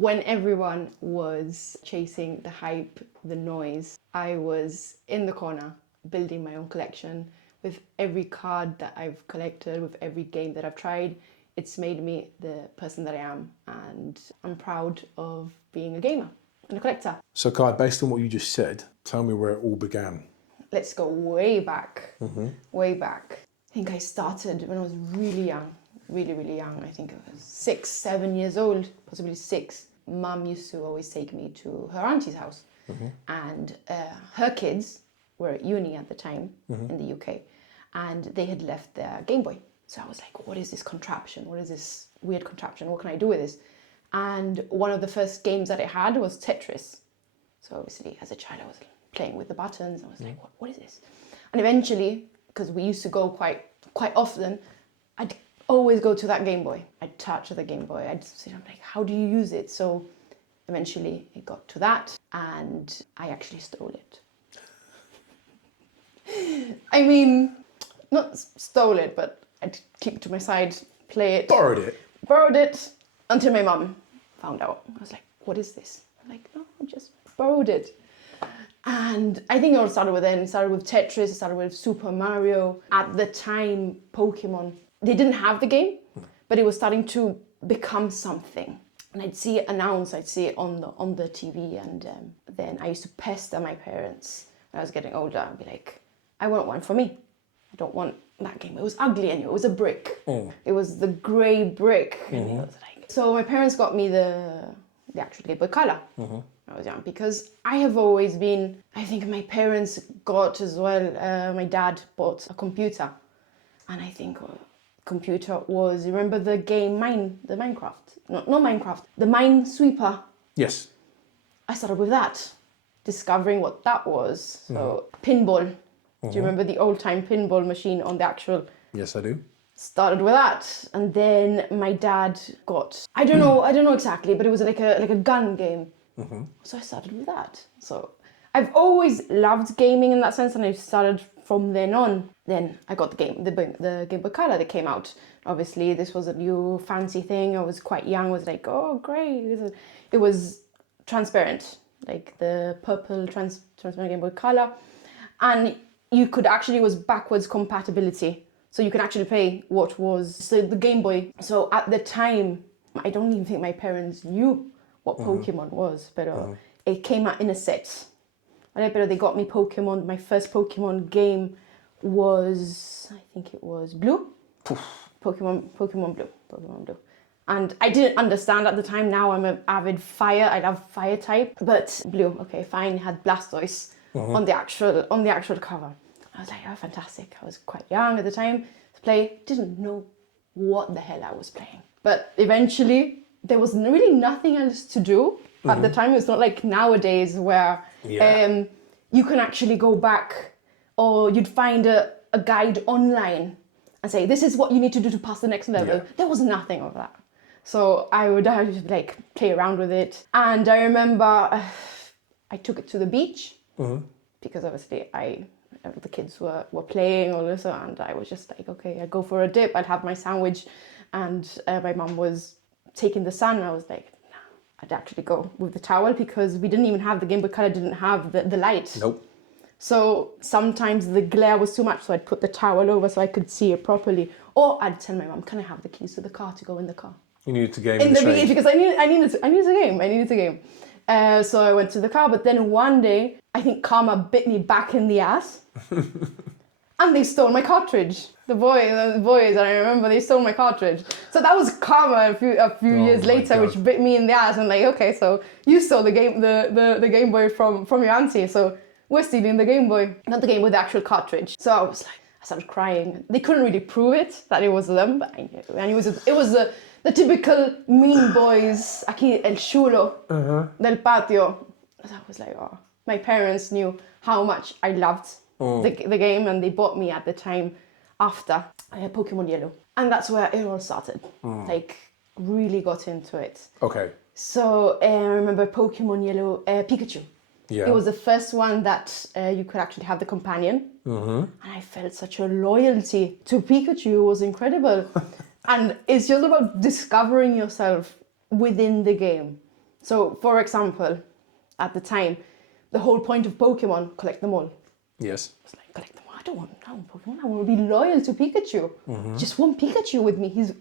when everyone was chasing the hype, the noise, I was in the corner building my own collection with every card that I've collected, with every game that I've tried. It's made me the person that I am, and I'm proud of being a gamer and a collector. So Kai, based on what you just said, tell me where it all began. Let's go way back, way back. I think I started when I was really young, really young. I think I was 6, 7 years old, possibly 6. Mum used to always take me to her auntie's house, and her kids were at uni at the time in the UK, and they had left their Game Boy. So I was like, what is this contraption? What is this weird contraption? What can I do with this? And one of the first games that I had was Tetris. So obviously, as a child, I was playing with the buttons. I was like, what is this? And eventually, because we used to go quite often, I'd always go to that Game Boy. I'd touch the Game Boy. I'm like, how do you use it? So eventually, it got to that, and I actually stole it. I mean, not stole it, but I'd keep it to my side, play it. Borrowed it until my mum found out. I was like, what is this? I'm like, no, I just borrowed it. And I think it all started with Tetris, it started with Super Mario. At the time, Pokemon, they didn't have the game, but it was starting to become something. And I'd see it announced, I'd see it on the TV, and then I used to pester my parents when I was getting older. I'd be like, I want one for me. I don't want that game. It was ugly anyway. It was a brick. It was the grey brick. And it was like... So my parents got me the actual Game Boy Color when I was young, because I have always been... I think my parents got as well... my dad bought a computer. And I think computer was... Remember the game the Minecraft? Not Minecraft. The Minesweeper. Yes. I started with that, discovering what that was. So pinball. Do you remember the old-time pinball machine on the actual... Yes, I do. Started with that, and then my dad got... I don't know exactly, but it was like a gun game. So I started with that. So I've always loved gaming in that sense, and I started from then on. Then I got the Game Boy Color that came out. Obviously, this was a new fancy thing. I was quite young. I was like, oh, great. It was transparent, like the purple transparent Game Boy Color. And you could actually, it was backwards compatibility. So you can actually play what was the Game Boy. So at the time, I don't even think my parents knew what Pokemon was, but it came out in a set. But they got me Pokemon. My first Pokemon game was, I think it was Blue. Pokemon Blue. And I didn't understand at the time. Now I'm an avid fire. I love fire type. But Blue, okay, fine. It had Blastoise on the actual cover. I was like, oh, fantastic. I was quite young at the time to play. Didn't know what the hell I was playing. But eventually, there was really nothing else to do at the time. It's not like nowadays where you can actually go back, or you'd find a guide online and say, this is what you need to do to pass the next level. Yeah. There was nothing of that. So I would just like play around with it. And I remember I took it to the beach because obviously the kids were playing all this, and I was just like, okay, I'd go for a dip, I'd have my sandwich, and my mum was taking the sun, and I was like, nah, I'd actually go with the towel, because we didn't even have the Game Boy Color, didn't have the light. Nope. So sometimes the glare was too much, so I'd put the towel over so I could see it properly. Or I'd tell my mum, can I have the keys to the car to go in the car? You needed to game in the beach, because I needed a game. So I went to the car, but then one day, I think karma bit me back in the ass. And they stole my cartridge. The boys, and I remember they stole my cartridge. So that was karma a few years later, which bit me in the ass. And like, okay, so you stole the Game Boy from your auntie, so we're stealing the Game Boy. Not the Game Boy, the actual cartridge. So I was like, I started crying. They couldn't really prove it, that it was them, but I knew. And it was the typical mean boys, aquí el chulo del patio. So I was like, oh. My parents knew how much I loved the game, and they bought me at the time after I had Pokemon Yellow. And that's where it all started. Like, really got into it. Okay. So I remember Pokemon Yellow, Pikachu. Yeah. It was the first one that you could actually have the companion. And I felt such a loyalty to Pikachu. It was incredible. And it's just about discovering yourself within the game. So, for example, at the time, the whole point of Pokemon, collect them all. Yes. I was like, collect them all. I don't want Pokemon. I want to be loyal to Pikachu. Just one Pikachu with me.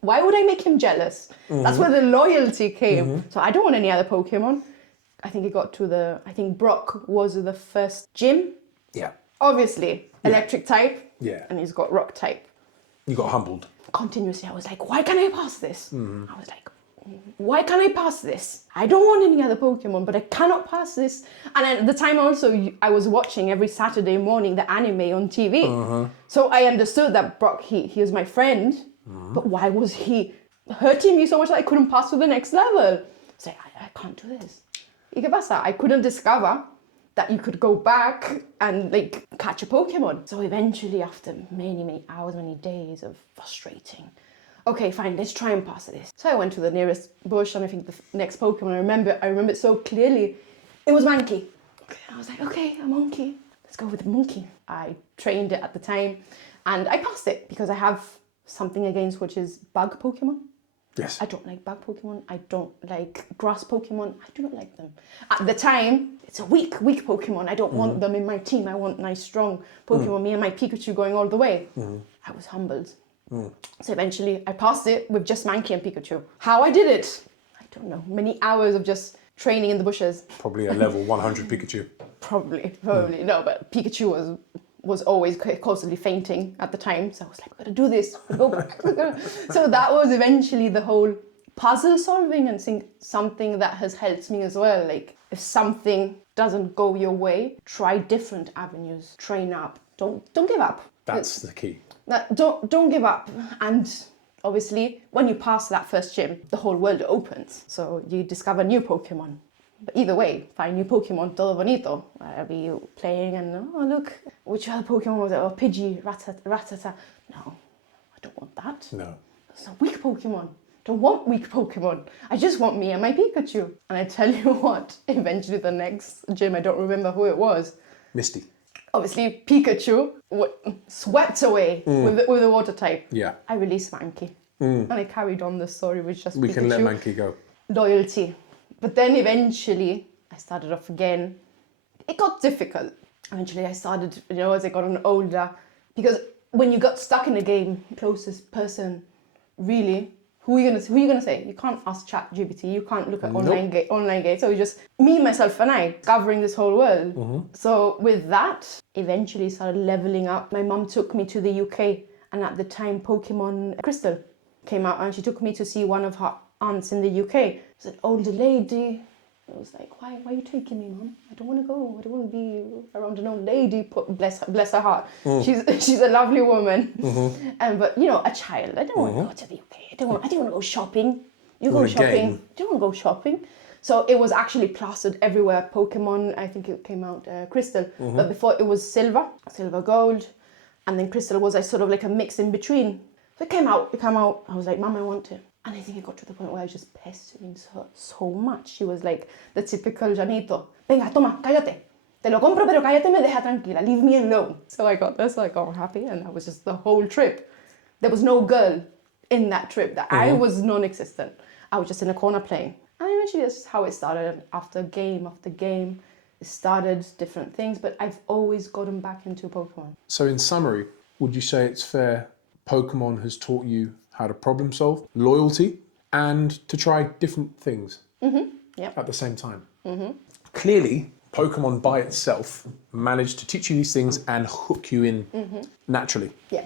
Why would I make him jealous? That's where the loyalty came. So I don't want any other Pokemon. I think it got to I think Brock was the first gym. Yeah. Obviously, electric type. Yeah. And he's got rock type. You got humbled. Continuously, I was like, why can't I pass this? I was like, why can't I pass this? I don't want any other Pokemon, but I cannot pass this. And at the time also, I was watching every Saturday morning the anime on TV. So I understood that Brock, he was my friend, but why was he hurting me so much that I couldn't pass to the next level? So I can't do this. ¿Y qué pasa? I couldn't discover that you could go back and like catch a Pokemon. So eventually, after many, many hours, many days of frustrating, okay, fine, let's try and pass this. So I went to the nearest bush, and I think the next Pokemon, I remember it so clearly, it was Monkey. I was like, okay, a monkey. Let's go with the monkey. I trained it at the time, and I passed it because I have something against, which is bug Pokemon. Yes. I don't like bug Pokemon. I don't like grass Pokemon. I do not like them. At the time, it's a weak Pokemon. I don't want them in my team. I want nice, strong Pokemon. Me and my Pikachu going all the way. I was humbled. So eventually, I passed it with just Mankey and Pikachu. How I did it, I don't know. Many hours of just training in the bushes. Probably a level 100 Pikachu. Probably. No, but Pikachu was always constantly fainting at the time. So I was like, we gotta do this. Go back. So that was eventually the whole puzzle solving, and something that has helped me as well. Like, if something doesn't go your way, try different avenues. Train up. Don't give up. That's the key. Don't give up. And obviously, when you pass that first gym, the whole world opens. So you discover new Pokemon. But either way, find new Pokemon, todo bonito. I'll be playing and, oh look, which other Pokemon was it? Oh, Pidgey, Rattata. No, I don't want that. No. It's a weak Pokemon. Don't want weak Pokemon. I just want me and my Pikachu. And I tell you what, eventually the next gym, I don't remember who it was. Misty. Obviously, Pikachu swept away with the water type. Yeah. I released Mankey. And I carried on the story with just We Pikachu. can let Mankey go. Loyalty. But then eventually, I started off again. It got difficult. Eventually, I started, as I got on older, because when you got stuck in a game, closest person, really, who are you gonna say? You can't ask ChatGPT. You can't look at online games. So it's just me, myself, and I covering this whole world. So with that, eventually started leveling up. My mum took me to the UK, and at the time, Pokemon Crystal came out, and she took me to see one of her aunts in the UK. It's an older lady. I was like, why are you taking me, Mum? I don't want to go. I don't want to be around an old lady. Bless her heart. She's a lovely woman. But a child. I don't want to go to the UK. I don't want to go shopping. You go shopping. I don't want to go shopping. So it was actually plastered everywhere. Pokemon, I think it came out Crystal. But before it was Silver Gold, and then Crystal was sort of like a mix in between. So it came out. I was like, Mum, I want it. And I think it got to the point where I was just pestering so much. She was like the typical Janito. Venga, toma, cállate. Te lo compro, pero cállate, me deja tranquila. Leave me alone. So I got this, I got happy, and that was just the whole trip. There was no girl in that trip. That I was non-existent. I was just in a corner playing. And eventually that's how it started. After game, it started different things, but I've always gotten back into Pokemon. So in summary, would you say it's fair Pokemon has taught you how to problem solve, loyalty, and to try different things at the same time? Clearly, Pokemon by itself managed to teach you these things and hook you in naturally. Yeah.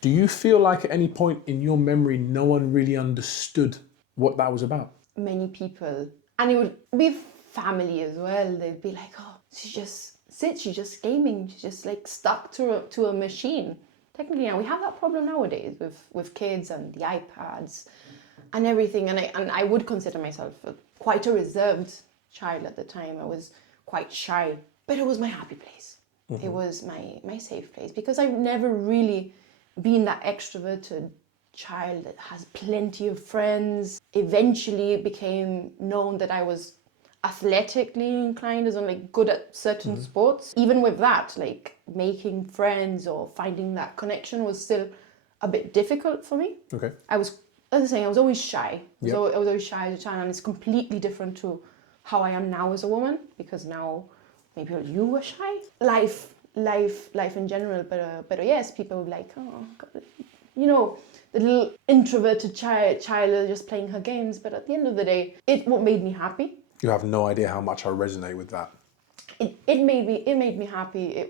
Do you feel like at any point in your memory no one really understood what that was about? Many people, and it would be family as well. They'd be like, oh, she's just gaming, she's just like stuck to a machine. Technically, now we have that problem nowadays with kids and the iPads and everything. And I would consider myself quite a reserved child at the time. I was quite shy, but it was my happy place. It was my safe place, because I've never really been that extroverted child that has plenty of friends. Eventually, it became known that I was athletically inclined, as in like good at certain sports. Even with that, like making friends or finding that connection was still a bit difficult for me. Okay. I was as I was saying, I was always shy. Yep. I was always shy as a child, and it's completely different to how I am now as a woman, because now maybe you were shy. Life in general, but yes, people were like, oh, God. You know, the little introverted child just playing her games, but at the end of the day, what made me happy. You have no idea how much I resonate with that. It made me happy.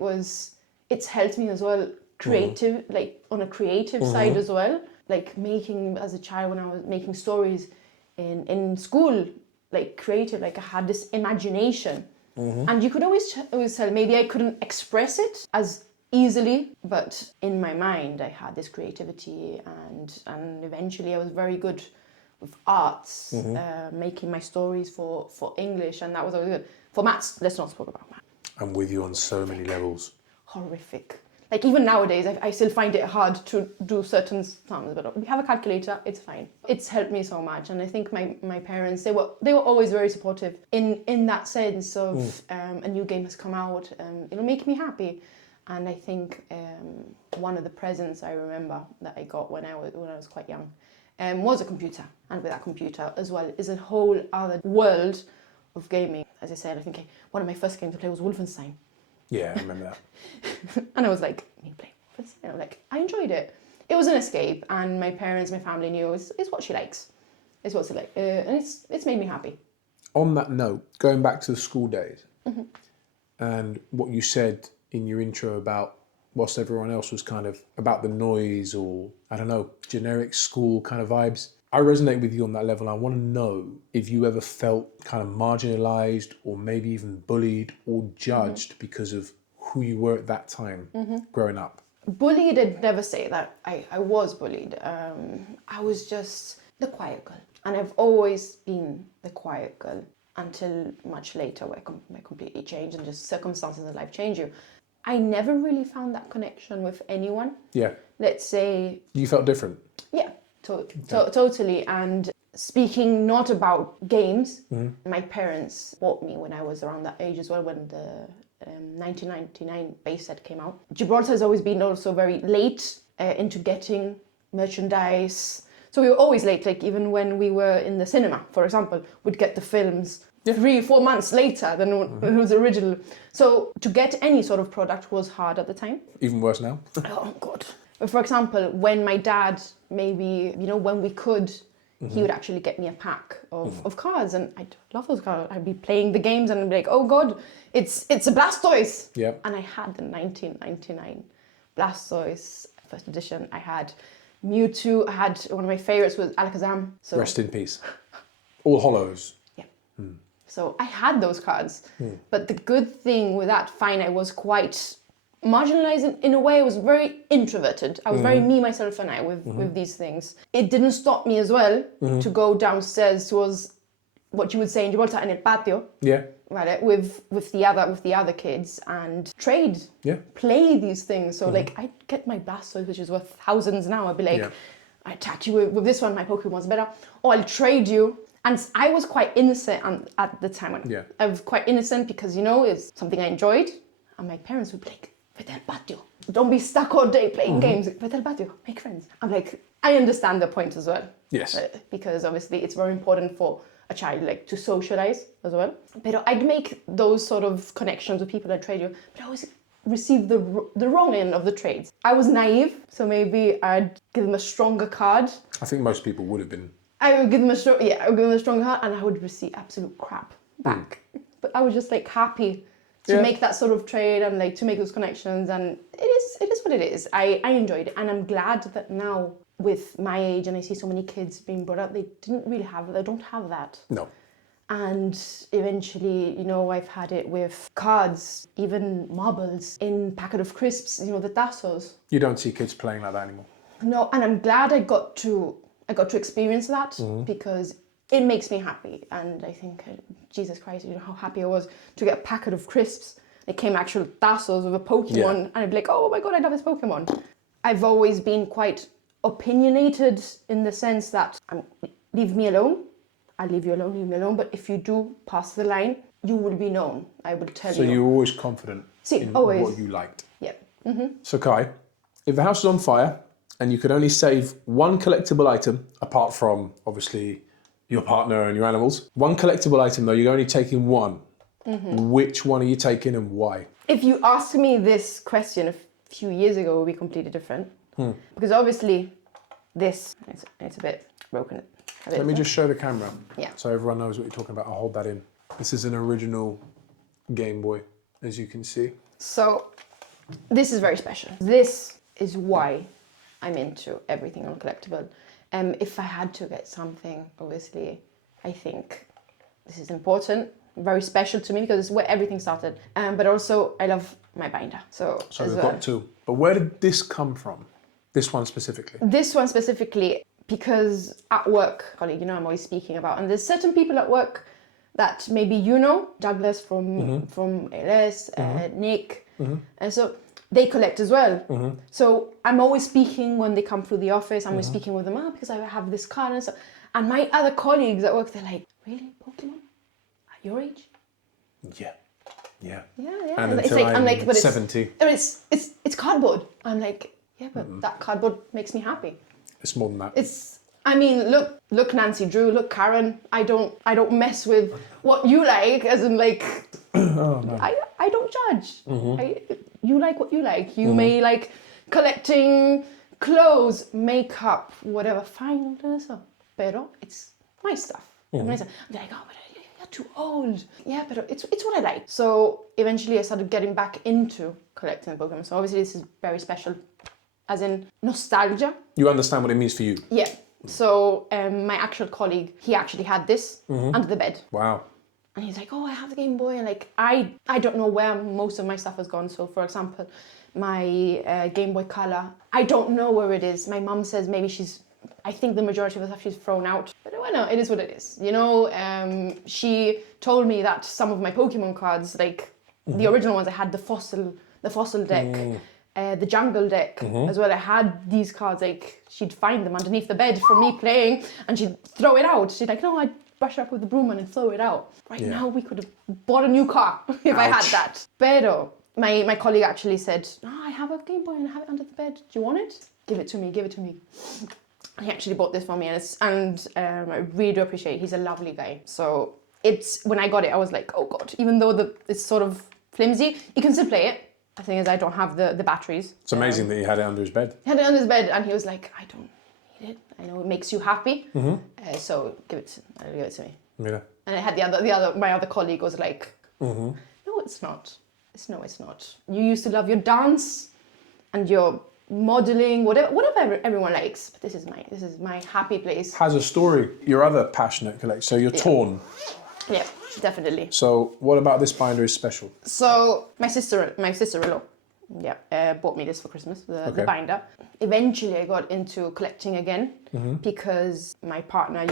It's helped me as well, creative, like on a creative side as well. Like making, as a child, when I was making stories in school, like creative, like I had this imagination. And you could always tell maybe I couldn't express it as easily, but in my mind I had this creativity, and eventually I was very good with arts, making my stories for English, and that was always good. For maths, let's not talk about maths. I'm with you on so many levels. Horrific. Like even nowadays, I still find it hard to do certain sums, but we have a calculator, it's fine. It's helped me so much, and I think my parents, they were always very supportive in that sense of a new game has come out, it'll make me happy. And I think one of the presents I remember that I got when I was quite young was a computer, and with that computer as well is a whole other world of gaming. As I said, I think one of my first games to play was Wolfenstein. Yeah, I remember that. And I was like, me playing Wolfenstein? I'm like, I enjoyed it. It was an escape, and my parents, my family knew it's what she likes. It's what she likes, and it's made me happy. On that note, going back to the school days, and what you said in your intro about whilst everyone else was kind of about the noise or, I don't know, generic school kind of vibes. I resonate with you on that level. I want to know if you ever felt kind of marginalized or maybe even bullied or judged because of who you were at that time growing up. Bullied, I'd never say that. I was bullied. I was just the quiet girl. And I've always been the quiet girl until much later, where I completely changed and just circumstances in life change you. I never really found that connection with anyone. Yeah. Let's say... You felt different? Yeah, totally. And speaking not about games, my parents bought me when I was around that age as well, when the 1999 base set came out. Gibraltar has always been also very late into getting merchandise. So we were always late, like even when we were in the cinema, for example, we'd get the films 3-4 months later than it was original. So to get any sort of product was hard at the time. Even worse now? Oh, God. But for example, when my dad, maybe, when we could, he would actually get me a pack of cards, and I'd love those cards. I'd be playing the games and I'd be like, oh God, it's a Blastoise. Yeah. And I had the 1999 Blastoise first edition. I had Mewtwo. I had one of my favorites was Alakazam. So rest in peace. All hollows. Yeah. So I had those cards. But the good thing with that, fine, I was quite marginalized in a way. I was very introverted. I was very me, myself, and I with these things. It didn't stop me as well to go downstairs towards what you would say in Gibraltar in el patio. Yeah. Right, with the other kids and trade. Yeah. Play these things. So like I'd get my Blastoise, which is worth thousands now. I'd be like, I attack you with this one, my Pokemon's better. Or I'll trade you. And I was quite innocent at the time. I was quite innocent because, it's something I enjoyed. And my parents would be like, vete al patio. Don't be stuck all day playing games. Vete al patio, make friends. I'm like, I understand the point as well. Yes. Because obviously it's very important for a child like to socialize as well. But I'd make those sort of connections with people that trade you, but I always received the wrong end of the trades. I was naive, so maybe I'd give them a stronger card. I think most people would have been. I would give them a stronger card, and I would receive absolute crap back. But I was just like happy to make that sort of trade and like to make those connections, and it is what it is. I enjoyed it, and I'm glad that now with my age and I see so many kids being brought up, they don't have that. No. And eventually, I've had it with cards, even marbles in packet of crisps, the tazos. You don't see kids playing like that anymore. No, and I'm glad I got to experience that because it makes me happy. And I think, Jesus Christ, how happy I was to get a packet of crisps. It came actual tazos with a Pokemon, and I'd be like, oh my God, I love this Pokemon. I've always been quite opinionated in the sense that leave me alone. I'll leave you alone, leave me alone. But if you do pass the line, you will be known. I will tell you. So you're always confident in always. what you liked. Yeah. So Kai, if the house is on fire and you could only save one collectible item, apart from, obviously, your partner and your animals. One collectible item, though, you're only taking one. Which one are you taking and why? If you asked me this question a few years ago, it would be completely different. Because obviously, it's a bit broken. Let me just show the camera, Yeah. so everyone knows what you're talking about. I'll hold that in. This is an original Game Boy, as you can see. So, this is very special. This is why I'm into everything on collectible. If I had to get something, obviously, I think this is important, very special to me because it's where everything started. But also, I love my binder. So we've got two. But where did this come from? This one specifically? This one specifically, because at work, colleague, I'm always speaking about, and there's certain people at work that maybe Douglas from LS, Nick, and so they collect as well. So I'm always speaking when they come through the office. I'm always speaking with them because I have this card and so. And my other colleagues at work, they're like, "Really, Pokemon? At your age?" Yeah. Yeah. And it's until like, I'm like, but 70. It's cardboard. I'm like, yeah, but that cardboard makes me happy. It's more than that. Look, Nancy Drew, look, Karen. I don't mess with what you like, as in like, Oh, no. I don't judge. You like what you like. You may like collecting clothes, makeup, whatever. Fine, pero it's my stuff. My stuff. I'm like, oh, but you're too old. Yeah, but it's what I like. So eventually I started getting back into collecting Pokemon. So obviously this is very special, as in nostalgia. You understand what it means for you? Yeah. So my actual colleague, he actually had this under the bed. Wow. And he's like, oh, I have the Game Boy. And like, I don't know where most of my stuff has gone. So for example, my Game Boy Color, I don't know where it is. My mum says maybe I think the majority of the stuff she's thrown out. But I know, it is what it is. She told me that some of my Pokemon cards, like the original ones, I had the fossil deck. The jungle deck as well. I had these cards, like she'd find them underneath the bed from me playing and she'd throw it out. She'd like, no, I'd brush it up with the broom and throw it out. Right now we could have bought a new car if I had that. Pero my colleague actually said, oh, I have a Game Boy and I have it under the bed. Do you want it? Give it to me. He actually bought this for me and I really do appreciate it. He's a lovely guy. So when I got it, I was like, oh God, even though it's sort of flimsy, you can still play it. The thing is, I don't have the batteries. It's amazing that he had it under his bed. He had it under his bed, and he was like, "I don't need it. I know it makes you happy, so give it to me." Yeah. And I had my other colleague was like, "No, it's not. It's not. You used to love your dance, and your modeling, whatever everyone likes. But this is my happy place." Has a story. Your other passionate collector. So you're torn. Yeah. Definitely. So what about this binder is special? So my sister-in-law, bought me this for Christmas, the binder. Eventually I got into collecting again because my partner,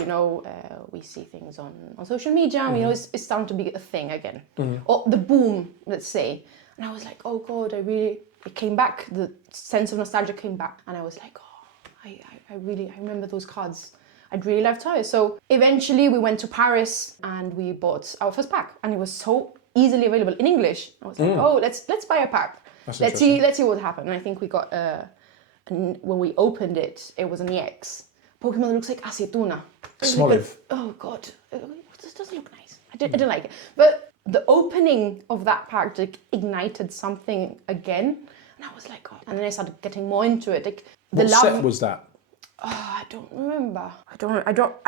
we see things on social media and it's starting to be a thing again. Or the boom, let's say. And I was like, oh God, it came back. The sense of nostalgia came back. And I was like, oh, I remember those cards. I'd really love to. So eventually we went to Paris and we bought our first pack, and it was so easily available in English. I was like, oh, let's buy a pack. Let's see what happened. And I think we got when we opened it, it was an EX Pokemon that looks like Aceituna. Smoliv. Oh God, this doesn't look nice. I didn't like it. But the opening of that pack ignited something again, and I was like, oh. And then I started getting more into it. Like what set was that? Oh, I don't remember. I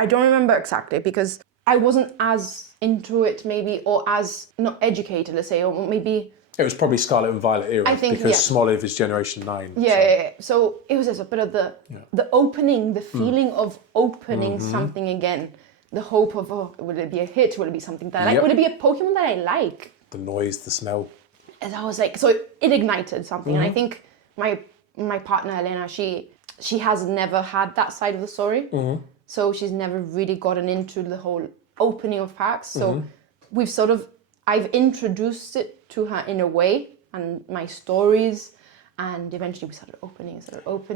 don't remember exactly because I wasn't as into it maybe, or as not educated, let's say, or maybe. It was probably Scarlet and Violet era, I think, because Smoliv is Generation 9. Yeah. So it was just a bit of the opening, the feeling of opening something again, the hope of, will it be a hit? Will it be something that I like? Will it be a Pokemon that I like? The noise, the smell. And I was like, so it ignited something, and I think my partner Elena, she has never had that side of the story. So she's never really gotten into the whole opening of packs. So I've introduced it to her in a way, and my stories, and eventually we started opening.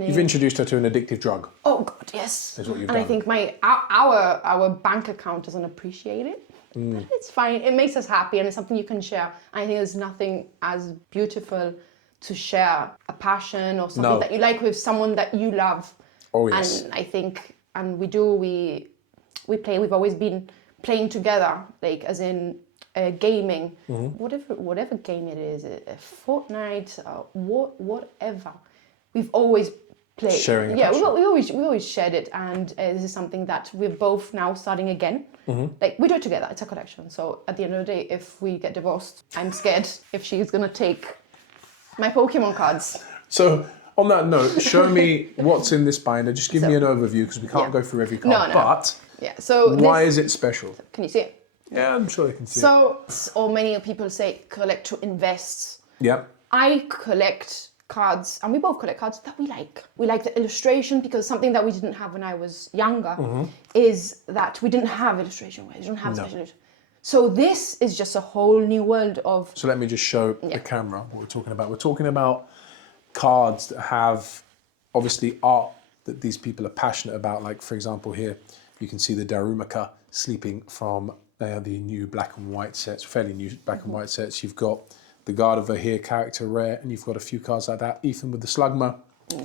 You've introduced her to an addictive drug. Oh God, yes. Is what you've done. I think our bank account doesn't appreciate it. But it's fine. It makes us happy, and it's something you can share. I think there's nothing as beautiful to share a passion or something No. that you like with someone that you love. Oh, yes. And I think, and we play, we've always been playing together, like as in gaming, whatever game it is, a Fortnite, whatever. We've always played. Sharing a yeah, we passion. always shared it, and this is something that we're both now starting again. Like we do it together. It's a collection. So at the end of the day, if we get divorced, I'm scared if she's gonna take my Pokemon cards. So on that note, show me what's in this binder. Just give me an overview because we can't go through every card. No. But yeah. So why is it special? Can you see it? Yeah, I'm sure they can see it. So, or many people say collect to invest. Yeah. I collect cards, and we both collect cards that we like. We like the illustration because something that we didn't have when I was younger is that we didn't have illustration. We didn't have special illustration. So this is just a whole new world of... So let me just show the camera what we're talking about. We're talking about cards that have obviously art that these people are passionate about. Like for example here, you can see the Darumaka sleeping from the new black and white sets, fairly new black and white sets. You've got the Gardevoir here, character rare, and you've got a few cards like that. Ethan with the Slugma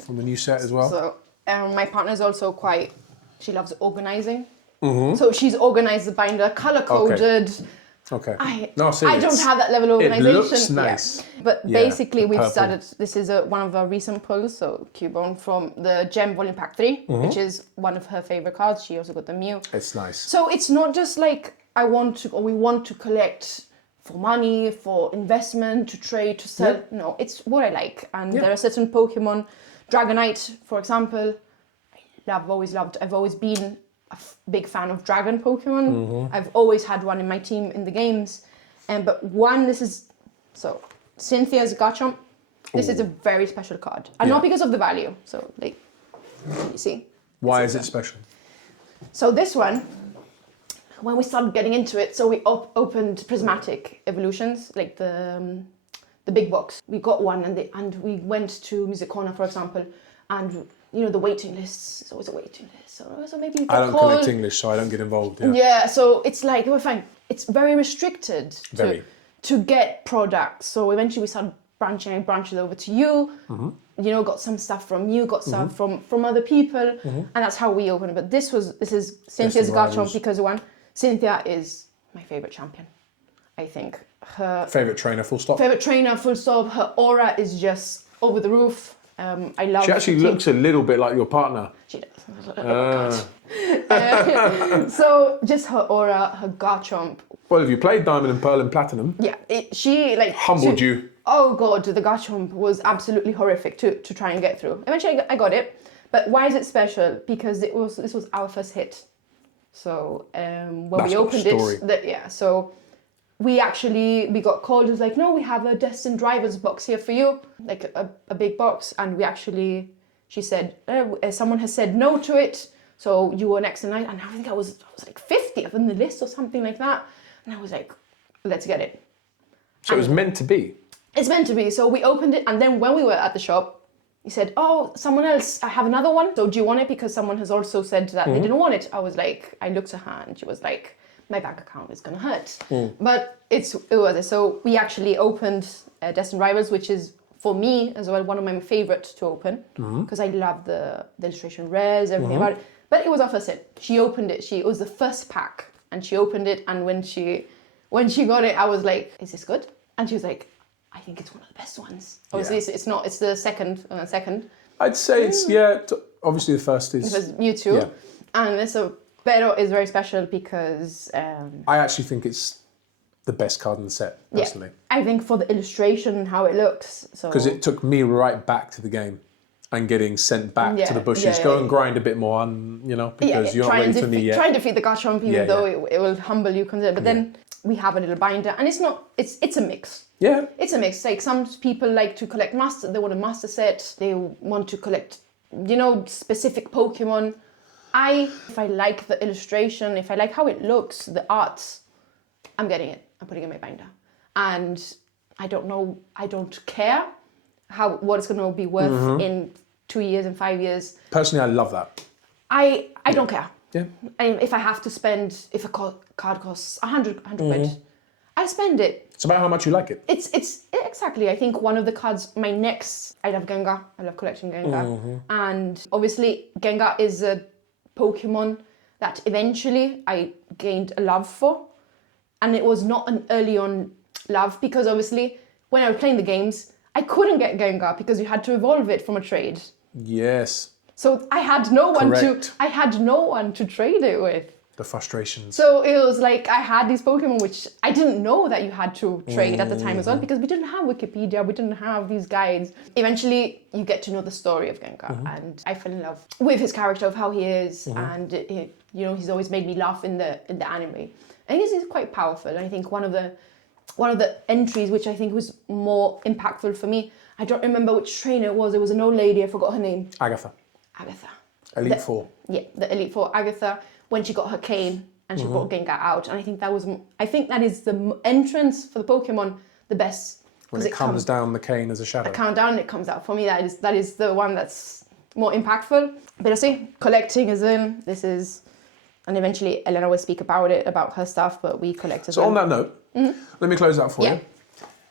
from the new set as well. So my partner's also quite, she loves organizing. So she's organized the binder, color coded. Okay. I seriously, don't have that level of organization. It looks nice. Yeah. But Yeah, basically the we've purple. started, this is one of our recent pulls, so Cubone from the Gem Volume Pack 3, which is one of her favorite cards. She also got the Mew. It's nice. So it's not just like we want to collect for money, for investment, to trade, to sell. No, it's what I like. And there are certain Pokemon, Dragonite, for example, I've always loved. I've always been a big fan of Dragon Pokemon. I've always had one in my team in the games. But so Cynthia's Garchomp. This is a very special card. And not because of the value. So like, you see. Why is it special? So this one, when we started getting into it, so we opened Prismatic Evolutions, like the big box. We got one, and we went to Music Corner, for example, and you know the waiting lists. It's always a waiting list. So maybe you I don't collect English, so I don't get involved. Yeah. So it's like we're fine. It's very restricted to get products. So eventually we started branching. I branched it over to you. You know, got some stuff from you, got stuff from other people, and that's how we opened it. But this is Cynthia's Garchomp because one. Cynthia is my favorite champion. I think her favorite trainer, full stop. Favorite trainer, full stop. Her aura is just over the roof. I love. She actually looks a little bit like your partner. She does. So just her aura, her Garchomp. Well, if you played Diamond and Pearl and Platinum, she humbled you. Oh god, the Garchomp was absolutely horrific to try and get through. Eventually, I got it. But why is it special? Because this was our first hit. So when we opened it, so we got called. It was like, no, we have a Destined Drivers box here for you, like a big box. And she said, someone has said no to it, so you were next tonight. And I think I was like 50th in the list or something like that. And I was like, let's get it. So it was meant to be. It's meant to be. So we opened it, and then when we were at the shop, he said, oh, someone else, I have another one. So do you want it? Because someone has also said that they didn't want it. I was like, I looked at her and she was like, my bank account is going to hurt. But it was. So we actually opened Destined Rivals, which is, for me as well, one of my favorites to open. Because I love the illustration rares, everything about it. But it was our first hit. She opened it. It was the first pack. And she opened it. And when she got it, I was like, is this good? And she was like, I think it's one of the best ones. Obviously, it's not. It's the second. I'd say it's obviously the first is. It was Mewtwo, and so Pero is very special because. I actually think it's the best card in the set personally. I think for the illustration and how it looks. So because it took me right back to the game, and getting sent back to the bushes. Go and grind a bit more, because you're not ready for me yet. Try and defeat the Garchomp, even though it will humble you. But then we have a little binder, and it's not. It's a mix. Yeah. It's a mix. Like some people like to collect master, they want a master set, they want to collect, specific Pokemon. If I like the illustration, if I like how it looks, the arts, I'm getting it. I'm putting it in my binder. And I don't care what it's going to be worth in 2 years and 5 years. Personally, I love that. I don't care. Yeah. And if I have to spend, if a card costs 100 quid, I spend it. It's about how much you like it. It's exactly. I think one of the cards, I love Gengar. I love collecting Gengar. And obviously Gengar is a Pokemon that eventually I gained a love for. And it was not an early on love, because obviously when I was playing the games, I couldn't get Gengar because you had to evolve it from a trade. Yes. So I had no Correct. one to trade it with. The frustrations. So it was like I had these Pokemon which I didn't know that you had to trade at the time as well, because we didn't have Wikipedia, we didn't have these guides. Eventually you get to know the story of Gengar, and I fell in love with his character, of how he is, and he's always made me laugh in the anime. And he's quite powerful. And I think one of the entries which I think was more impactful for me, I don't remember which trainer it was. It was an old lady, I forgot her name. Agatha. Elite Four. Yeah, the Elite Four. Agatha, when she got her cane and she brought Gengar out. And I think that is the entrance for the Pokemon the best. When it comes down the cane as a shadow. A countdown and it comes out. For me, that is the one that's more impactful. But I say, collecting is in. This is... And eventually Elena will speak about her stuff, but we collect as well. So on that note, let me close that for you.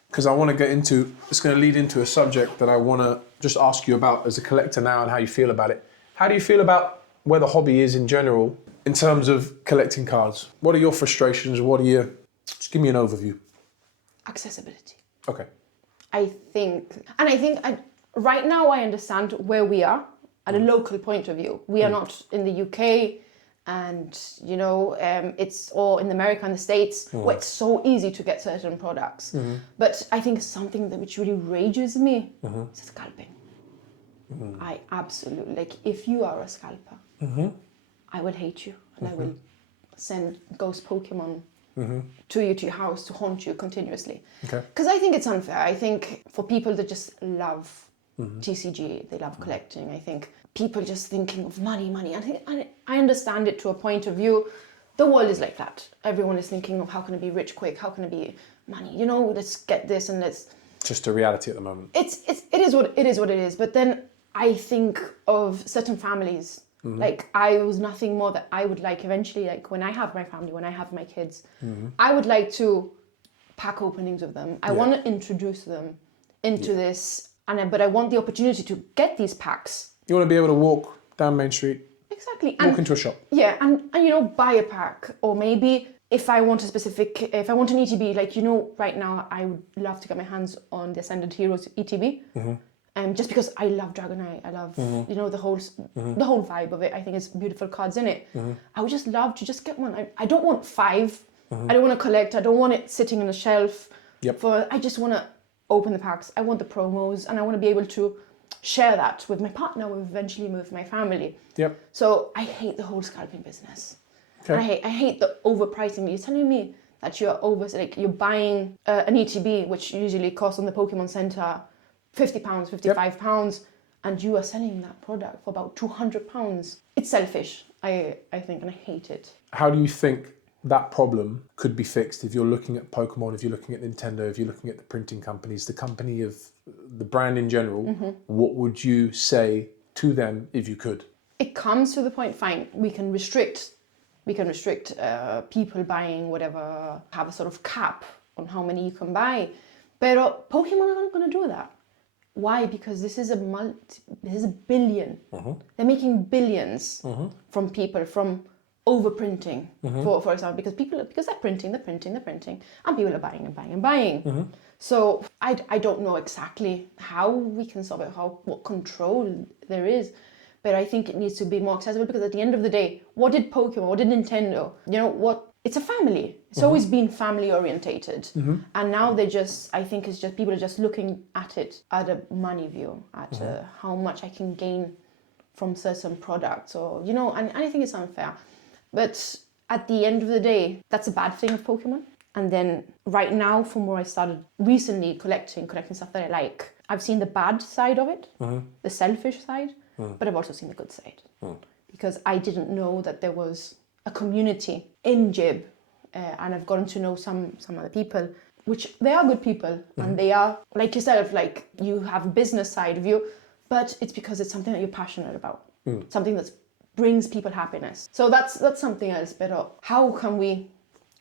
Because I want to it's going to lead into a subject that I want to just ask you about as a collector now, and how you feel about it. How do you feel about where the hobby is in general in terms of collecting cards? What are your frustrations? Just give me an overview. Accessibility. Okay. I think right now I understand where we are at a local point of view. We are not in the UK, and it's all in America and the States, where it's so easy to get certain products. But I think something which really rages me is scalping. I absolutely, like, if you are a scalper, I will hate you, and I will send ghost Pokemon to your house to haunt you continuously. Because I think it's unfair. I think for people that just love TCG, they love collecting, I think people just thinking of money. I understand it to a point of view. The world is like that. Everyone is thinking of how can I be rich quick? How can I be money? Let's get this and let's... Just a reality at the moment. It is what it is. But then I think of certain families. Like, I was nothing more that I would like eventually, like when I have my family, when I have my kids, I would like to pack openings with them. I want to introduce them into this, but I want the opportunity to get these packs. You want to be able to walk down Main Street. Exactly. Walk into a shop. Yeah, and buy a pack. Or maybe if I want an ETB, like, right now I would love to get my hands on the Ascended Heroes ETB. Just because I love Dragonite, I love the whole vibe of it. I think it's beautiful cards in it. I would just love to just get one. I don't want 5. I don't want to collect. I don't want it sitting on a shelf. I just want to open the packs. I want the promos, and I want to be able to share that with my partner, or eventually with my family. So I hate the whole scalping business. And I hate the overpricing. You're telling me that you're buying an ETB, which usually costs on the Pokemon Center £50, £55, and you are selling that product for about £200. It's selfish, I think, and I hate it. How do you think that problem could be fixed if you're looking at Pokemon, if you're looking at Nintendo, if you're looking at the printing companies, the company of the brand in general? What would you say to them if you could? It comes to the point, fine, we can restrict people buying whatever, have a sort of cap on how many you can buy. But Pokemon are not going to do that. Why? Because this is a billion. They're making billions from people, from overprinting, for example, because they're printing, and people are buying and buying and buying. So I don't know exactly how we can solve it, what control there is, but I think it needs to be more accessible, because at the end of the day, what did Pokemon, what did Nintendo, it's a family. It's always been family orientated. And now I think it's just, people are just looking at it at a money view, at how much I can gain from certain products, or, and I think it's unfair. But at the end of the day, that's a bad thing of Pokemon. And then right now, from where I started recently collecting stuff that I like, I've seen the bad side of it, the selfish side, but I've also seen the good side. Because I didn't know that there was a community in Gib, and I've gotten to know some other people, which they are good people, and they are like yourself, like you have a business side of you, but it's because it's something that you're passionate about, something that brings people happiness. So that's something else. But how can we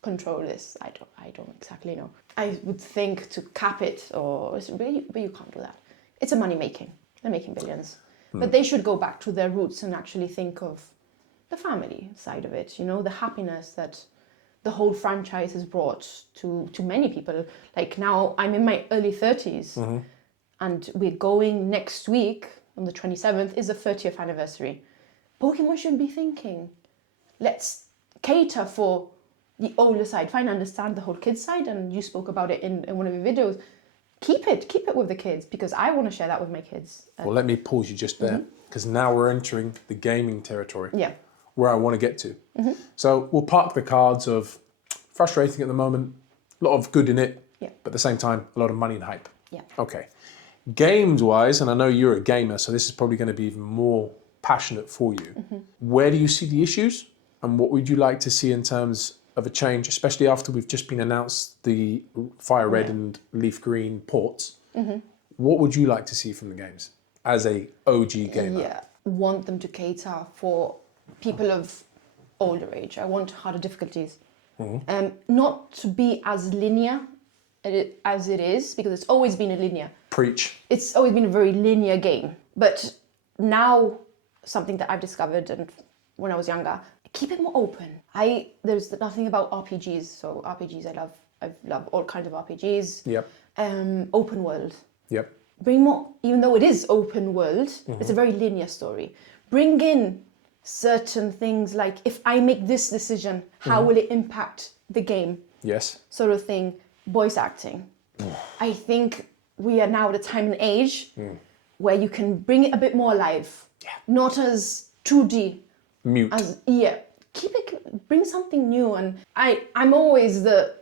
control this? I don't exactly know. I would think to cap it, but you can't do that. It's a money making. They're making billions. But they should go back to their roots and actually think of the family side of it, the happiness that the whole franchise has brought to many people. Like now I'm in my early 30s and we're going next week on the 27th is the 30th anniversary. Pokemon should be thinking, let's cater for the older side, try and understand the whole kids side, and you spoke about it in one of your videos. Keep it with the kids, because I want to share that with my kids. Well, let me pause you just there, because now we're entering the gaming territory. Yeah. Where I want to get to. So we'll park the cards of frustrating at the moment, a lot of good in it, but at the same time, a lot of money and hype. Yeah. Okay. Games-wise, and I know you're a gamer, so this is probably going to be even more passionate for you. Where do you see the issues, and what would you like to see in terms of a change, especially after we've just been announced the Fire Red and Leaf Green ports? What would you like to see from the games as a OG gamer? Yeah, want them to cater for people of older age. I want harder difficulties. Not to be as linear as it is, because it's always been a linear. Preach. It's always been a very linear game. But now, something that I've discovered, and when I was younger, keep it more open. There's nothing about RPGs. So RPGs, I love all kinds of RPGs. Yep. Open world. Yep. Bring more, even though it is open world, it's a very linear story. Bring in certain things like, if I make this decision, how will it impact the game? Yes. Sort of thing. Voice acting. I think we are now at a time and age where you can bring it a bit more alive. Yeah. Not as 2D. Mute. Bring something new. And I'm always the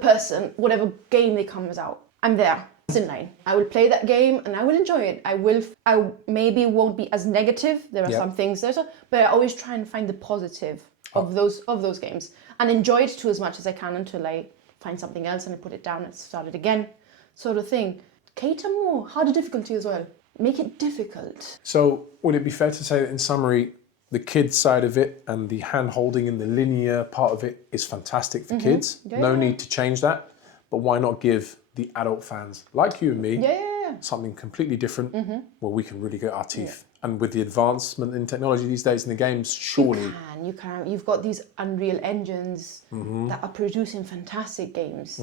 person, whatever game that comes out, I'm there. It's in line. I will play that game and I will enjoy it. I maybe won't be as negative. There are some things but I always try and find the positive of those games and enjoy it too as much as I can until I find something else and I put it down and start it again, sort of thing. Cater more, harder difficulty as well. Make it difficult. So would it be fair to say that in summary, the kids side of it and the hand holding and the linear part of it is fantastic for kids? No need to change that, but why not give the adult fans like you and me something completely different where we can really get our teeth? And with the advancement in technology these days in the games, surely you can. You've got these Unreal engines that are producing fantastic games.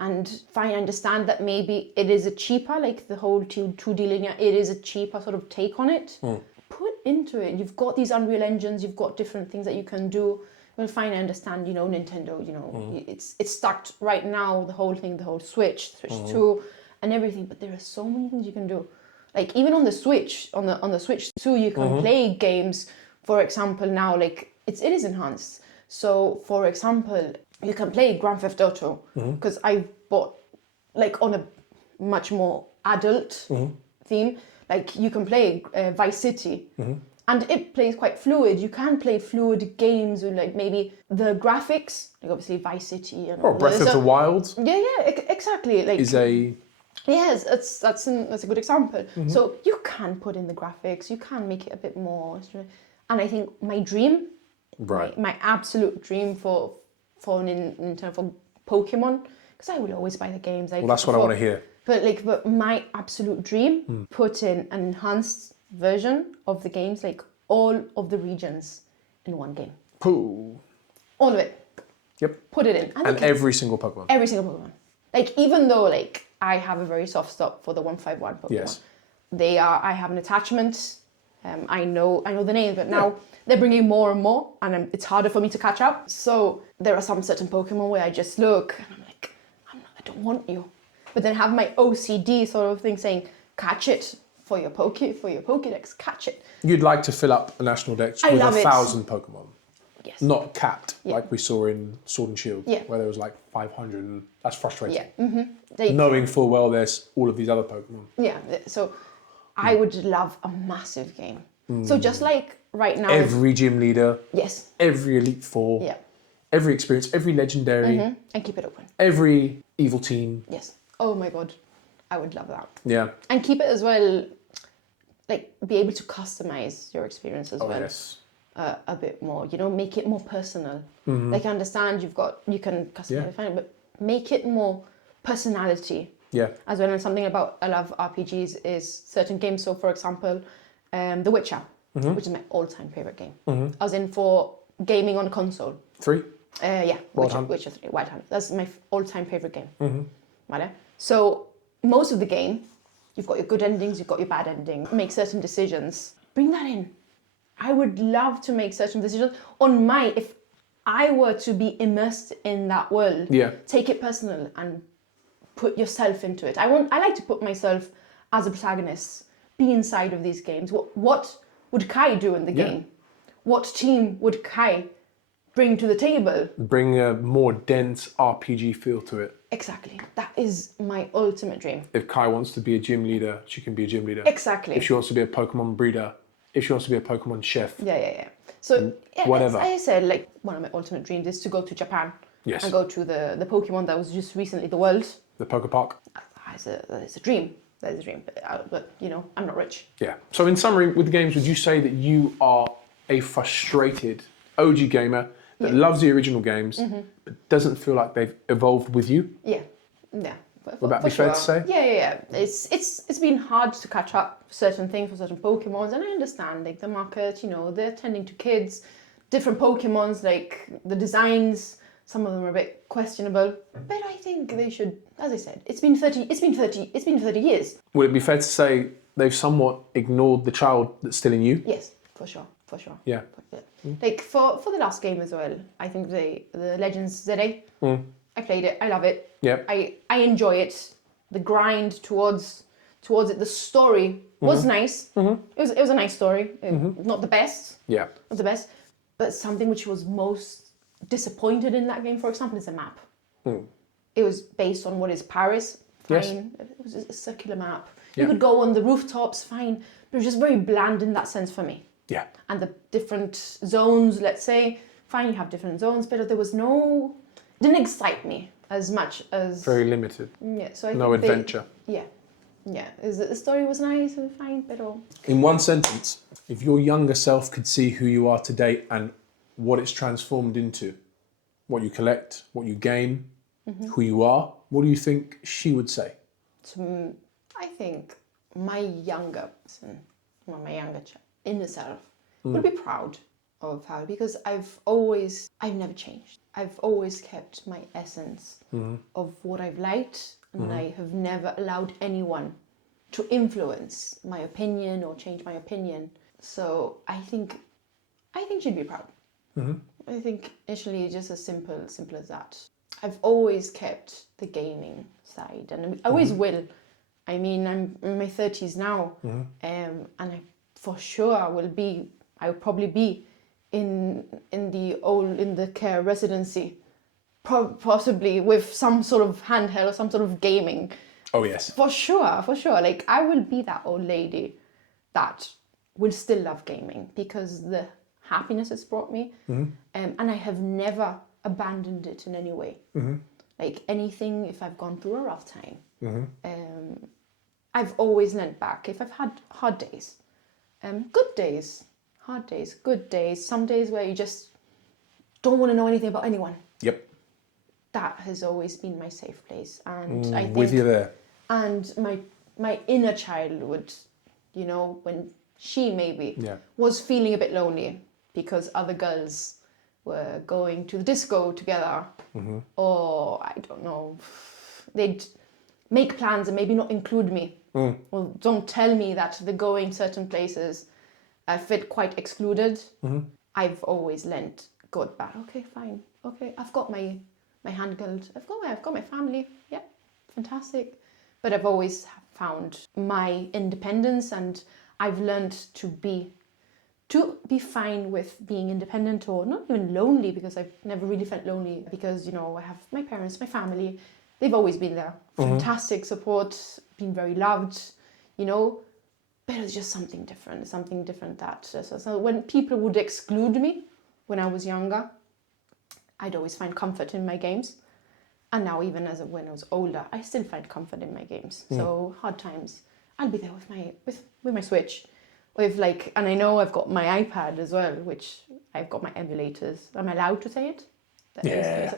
And fine, I understand that maybe it is a cheaper, like the whole 2D linear, it is a cheaper sort of take on it. Put into it. You've got these Unreal engines, you've got different things that you can do. Well, fine, I understand, Nintendo, it's stuck right now, the whole thing, the whole Switch 2 and everything, but there are so many things you can do. Like even on the Switch, on the Switch 2, you can play games, for example, now, like it is enhanced. So, for example, you can play Grand Theft Auto, because I bought, like on a much more adult theme, like you can play Vice City. And it plays quite fluid. You can play fluid games with like maybe the graphics, like obviously Vice City and all. Breath of the Wild. Exactly. Like is a yes, that's a good example. So you can put in the graphics. You can make it a bit more. And I think my dream, my absolute dream for Nintendo, for Pokemon, because I will always buy the games. Well, that's what I want to hear. But my absolute dream, put in an enhanced version of the games, like all of the regions in one game. Pooh. All of it. Yep. Put it in. And every single Pokemon. Every single Pokemon. Like even though like I have a very soft spot for the 151 Pokemon. Yes. I have an attachment. I know the names, but now they're bringing more and more, and it's harder for me to catch up. So there are some certain Pokemon where I just look and I'm like, I don't want you. But then have my OCD sort of thing saying, catch it. For your Pokédex, catch it. You'd like to fill up a national dex with 1,000 Pokemon. Yes. Not capped, like we saw in Sword and Shield, where there was like 500, and that's frustrating. Yeah. Knowing full well there's all of these other Pokemon. Yeah, so I would love a massive game. So just like right now... Every gym leader. Yes. Every Elite Four. Yeah. Every experience, every legendary. And keep it open. Every evil team. Yes. Oh my God. I would love that. Yeah. And keep it as well, like be able to customize your experience as well. Yes. a bit more, you know, make it more personal. Like I understand you can customize it, but make it more personality. Yeah. As well, and something about I love RPGs is certain games. So for example, The Witcher, which is my all-time favorite game. I was in for gaming on console. 3? Yeah, Wild Hunt. Witcher 3, Wild Hunt. That's my all-time favorite game. Right? So most of the game, you've got your good endings, you've got your bad ending. Make certain decisions. Bring that in. I would love to make certain decisions on if I were to be immersed in that world. Yeah. Take it personal and put yourself into it. I like to put myself as a protagonist, be inside of these games. What would Kai do in the game? What team would Kai bring to the table? Bring a more dense RPG feel to it. Exactly. That is my ultimate dream. If Kai wants to be a gym leader, she can be a gym leader. Exactly. If she wants to be a Pokemon breeder, if she wants to be a Pokemon chef. Yeah. So whatever. As I said, like one of my ultimate dreams is to go to Japan. Yes. And go to the Pokemon that was just recently the world. The Poke Park. It's a dream. That is a dream. But you know, I'm not rich. Yeah. So in summary, with the games, would you say that you are a frustrated OG gamer that loves the original games, but doesn't feel like they've evolved with you? Yeah. Would that be fair to say? Yeah. It's been hard to catch up certain things for certain Pokemons, and I understand like the market. You know, they're tending to kids. Different Pokemons, like the designs. Some of them are a bit questionable, but I think they should. As I said, it's been 30 years. Would it be fair to say they've somewhat ignored the child that's still in you? Yes, for sure. Yeah. Like for the last game as well, I think the Legends ZA. I played it. I love it. Yeah. I enjoy it. The grind towards it. The story was nice. It was a nice story. Not the best. Yeah. Not the best, but something which was most disappointed in that game, for example, is a map. It was based on what is Paris. Fine. Yes. It was a circular map. You could go on the rooftops. Fine, but it was just very bland in that sense for me. Yeah. And the different zones, let's say, fine, you have different zones, but there was didn't excite me as much as... Very limited. Yeah, so I No think adventure. Yeah. The story was nice and fine, but... In one sentence, if your younger self could see who you are today and what it's transformed into, what you collect, what you game, who you are, what do you think she would say? I think my younger inner self would be proud of how, because I've never changed. I've always kept my essence of what I've liked, and I have never allowed anyone to influence my opinion or change my opinion. So I think she'd be proud. I think initially just as simple as that. I've always kept the gaming side, and I always will. I mean, I'm in my 30s now, and I for sure I will probably be in the care residency, possibly with some sort of handheld or some sort of gaming. Oh yes. For sure. Like I will be that old lady that will still love gaming because the happiness it's brought me, and I have never abandoned it in any way. Like anything, if I've gone through a rough time, I've always lent back. If I've had hard days, good days, hard days, good days, some days where you just don't want to know anything about anyone. Yep. That has always been my safe place, and I think with you there. And my inner child would, you know, when she maybe was feeling a bit lonely because other girls were going to the disco together, or I don't know, they'd make plans and maybe not include me. Well, don't tell me that they're going certain places. I felt quite excluded. I've always lent good back. Okay, fine. Okay, I've got my handheld. I've got my family. Yeah, fantastic. But I've always found my independence, and I've learned to be fine with being independent, or not even lonely, because I've never really felt lonely, because, you know, I have my parents, my family. They've always been there. Fantastic support, been very loved, you know. But it's just something different that... So when people would exclude me when I was younger, I'd always find comfort in my games. And now even when I was older, I still find comfort in my games. So hard times, I'll be there with my Switch, with like, and I know I've got my iPad as well, which I've got my emulators. Am I allowed to say it? Yeah.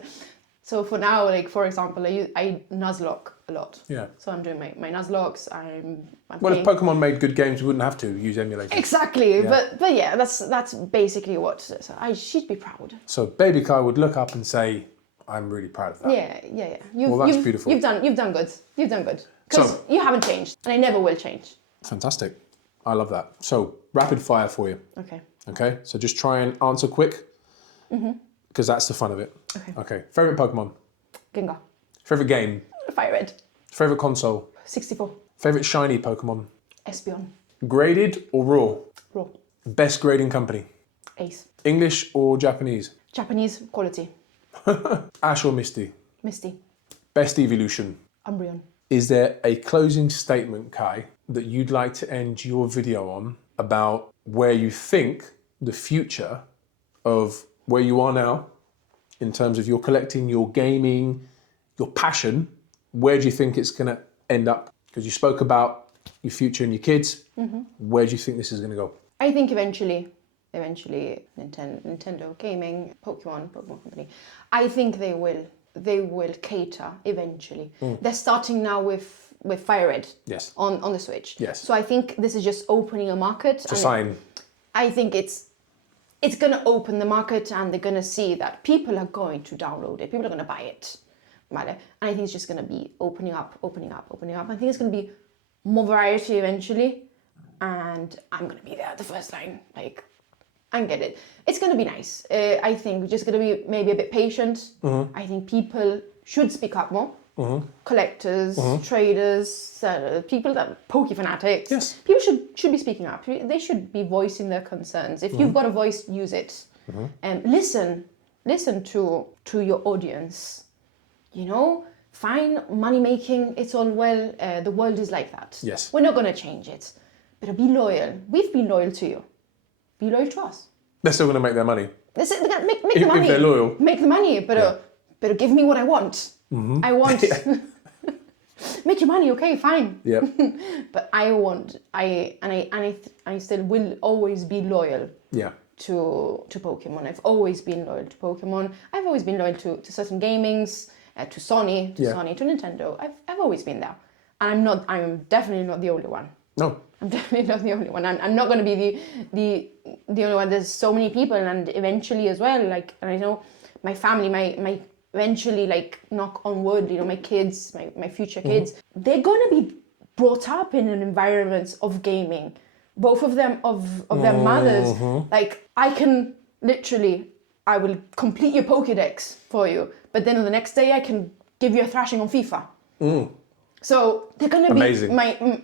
So for now, like for example, I Nuzlocke a lot. Yeah. So I'm doing my Nuzlocks. I'm Well, playing... if Pokemon made good games, we wouldn't have to use emulators. Exactly, but yeah, that's basically what. So I should be proud. So Baby Kai would look up and say, "I'm really proud of that." Yeah. Well, that's beautiful. You've done good. You've done good because you haven't changed, and I never will change. Fantastic. I love that. So rapid fire for you. Okay. Okay. So just try and answer quick, because that's the fun of it. Okay. Favorite Pokemon. Gengar. Favorite game. Fire Red. Favorite console. 64. Favorite shiny Pokemon. Espeon. Graded or raw. Raw. Best grading company. Ace. English or Japanese. Japanese quality. Ash or Misty. Misty. Best evolution. Umbreon. Is there a closing statement, Kai, that you'd like to end your video on about where you think the future of where you are now in terms of your collecting, your gaming, your passion, where do you think it's going to end up? Because you spoke about your future and your kids. Where do you think this is going to go? I think eventually Nintendo gaming, Pokemon Company, I think they will cater eventually. They're starting now with Fire Red on the Switch. Yes. So I think this is just opening a market. It's a sign. I think it's going to open the market, and they're going to see that people are going to download it. People are going to buy it. And I think it's just going to be opening up. I think it's going to be more variety eventually, and I'm going to be there at the first line. Like, I get it. It's going to be nice. I think we're just going to be maybe a bit patient. I think people should speak up more. Collectors, traders, people that Poke fanatics. Yes. People should be speaking up. They should be voicing their concerns. If you've got a voice, use it. And listen to your audience. You know, fine, money making, it's all well. The world is like that. Yes. We're not going to change it. But be loyal. We've been loyal to you. Be loyal to us. They're still going to make their money. Make the money. If they're loyal. Make the money, but give me what I want. I want... Make your money, okay, fine. Yeah. But I still will always be loyal. Yeah. To Pokemon. I've always been loyal to Pokemon. I've always been loyal to certain gamings, to Sony, to Nintendo. I've always been there. And I'm definitely not the only one. No. I'm definitely not the only one. I'm not going to be the only one. There's so many people, and eventually as well, like, and I know my family, my eventually, like, knock on wood, you know, my kids, my future kids, they're going to be brought up in an environment of gaming. Both of them, of their mothers. Like, I can literally, I will complete your Pokédex for you, but then on the next day I can give you a thrashing on FIFA. So they're going to be... Amazing.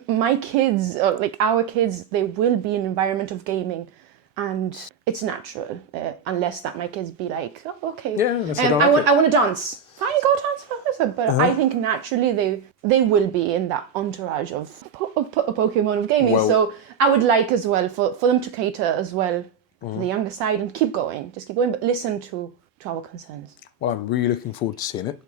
My kids, like our kids, they will be in an environment of gaming. And it's natural, unless that my kids be like, oh, okay, I want to dance. Fine, go dance for us. But I think naturally they will be in that entourage of Pokemon of gaming. Well, so I would like as well for them to cater as well to the younger side and keep going, but listen to our concerns. Well, I'm really looking forward to seeing it.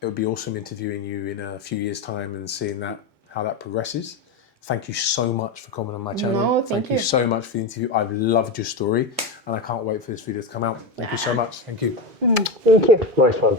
It would be awesome interviewing you in a few years' time and seeing how that progresses. Thank you so much for coming on my channel. No, thank you so much for the interview. I've loved your story, and I can't wait for this video to come out. Thank you so much. Thank you. Thank you. Nice one.